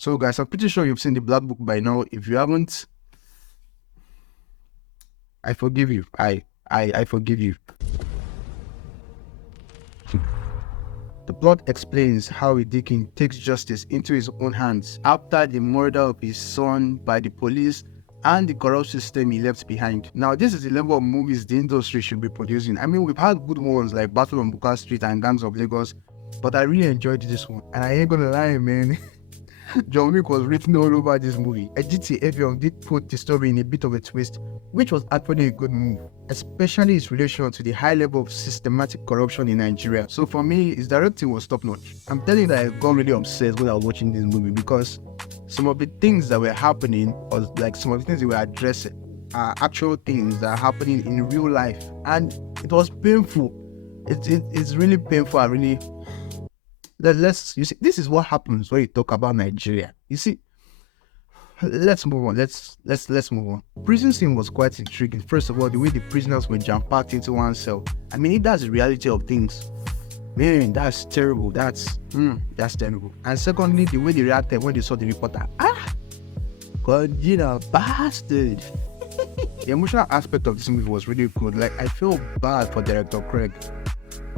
So guys, I'm pretty sure you've seen the Black Book by now. If you haven't, I forgive you. I forgive you. The plot explains how a deacon takes justice into his own hands after the murder of his son by the police and the corrupt system he left behind. Now, this is the level of movies the industry should be producing. I mean, we've had good ones like Battle on Buka Street and Gangs of Lagos, but I really enjoyed this one. And I ain't gonna lie, man. John Wick was written all over this movie. Editi Effiong did put the story in a bit of a twist, which was actually a good move, especially its relation to the high level of systematic corruption in Nigeria. So for me, his directing was top notch. I'm telling you that I got really obsessed when I was watching this movie because some of the things that were happening, or like some of the things they were addressing, are actual things that are happening in real life, and it was painful. It's really painful. I really. You see, this is what happens when you talk about Nigeria. You see, let's move on. Let's move on. Prison scene was quite intriguing. First of all, the way the prisoners were jam-packed into one cell. I mean, if that's the reality of things, man, that's terrible. That's terrible. And secondly, the way they reacted when they saw the reporter. God, you know, bastard. The emotional aspect of this movie was really good. Like, I feel bad for director Craig.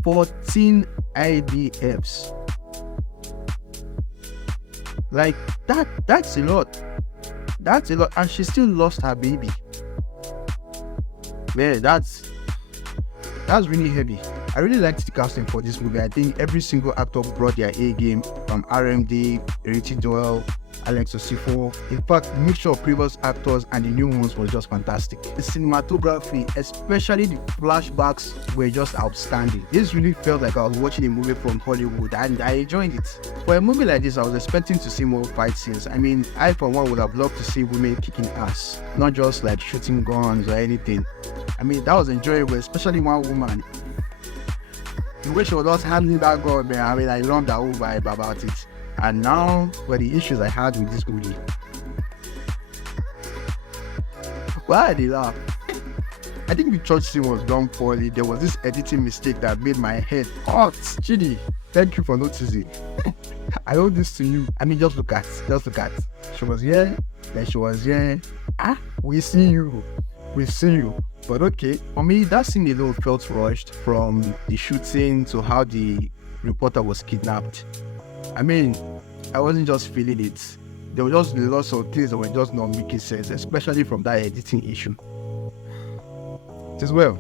14 IDFs. Like, that's a lot. That's a lot. And she still lost her baby. Man, that's really heavy. I really liked the casting for this movie. I think every single actor brought their A game, from RMD, Ireti, Doyle, Alex Usifo. In fact, the mixture of previous actors and the new ones was just fantastic. The cinematography, especially the flashbacks, were just outstanding. This really felt like I was watching a movie from Hollywood, and I enjoyed it. For a movie like this, I was expecting to see more fight scenes. I mean, I for one would have loved to see women kicking ass, not just like shooting guns or anything. I mean, that was enjoyable, especially one woman. The way she was just handling that gun, man, I mean, I loved that whole vibe about it. And now, for the issues I had with this movie. Why did they laugh? I think the church scene was done poorly. There was this editing mistake that made my head hot. Chidi, thank you for noticing. I owe this to you. I mean, just look at. She was here, then she was here. We see you. But okay, for me, that scene alone felt rushed, from the shooting to how the reporter was kidnapped. I mean, I wasn't just feeling it. There were just lots of things that were just not making sense, especially from that editing issue. It is well.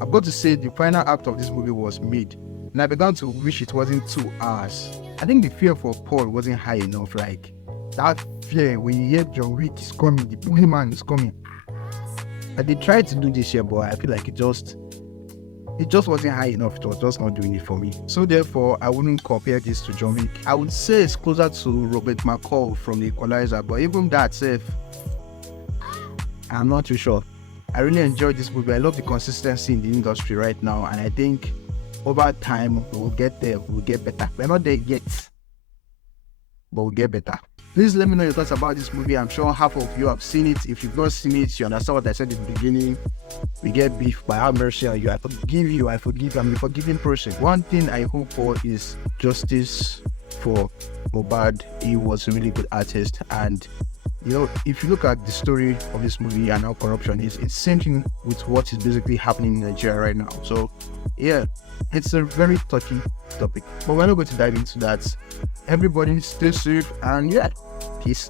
I've got to say, the final act of this movie was mid, and I began to wish it wasn't 2 hours. I think the fear for Paul wasn't high enough. Like, that fear when you hear John Wick is coming, the boogeyman is coming. And they tried to do this here, but I feel like it just wasn't high enough. It was just not doing it for me. So therefore, I wouldn't compare this to John Wick. I would say it's closer to Robert McCall from The Equalizer, but even that safe, I'm not too sure. I really enjoyed this movie. I love the consistency in the industry right now, and I think over time we'll get there. We'll get better. We're not there yet, but we'll get better. Please let me know your thoughts about this movie. I'm sure half of you have seen it. If you've not seen it, you understand what I said in the beginning. We get beef, by have mercy on you. I forgive you. I forgive. I'm a forgiving person. One thing I hope for is justice for Mohbad. He was a really good artist, and you know, if you look at the story of this movie and how corruption is, it's same thing with what is basically happening in Nigeria right now. So yeah, it's a very touchy topic, but we're not going to dive into that. Everybody stay safe, and yeah, peace.